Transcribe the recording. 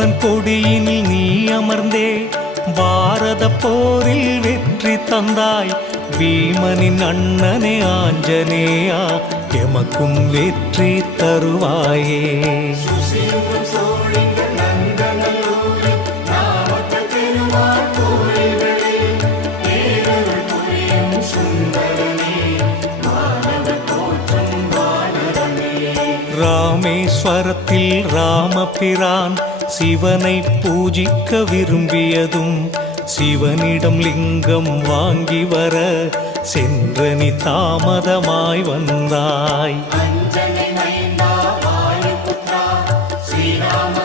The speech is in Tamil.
மன்னன் கொடியினில் நீ அமர்ந்தே பாரத போரில் வெற்றி தந்தாய். பீமனின் அண்ணனே ஆஞ்சநேயா, எமக்கும் வெற்றி தருவாயே. ராமேஸ்வரத்தில் ராமபிரான் சிவனை பூஜிக்க விரும்பியதும் சிவனிடம் லிங்கம் வாங்கி வர சென்றனி தாமதமாய் வந்தாய். அஞ்சனை மைந்தா வாயுபுத்ரா ஸ்ரீராம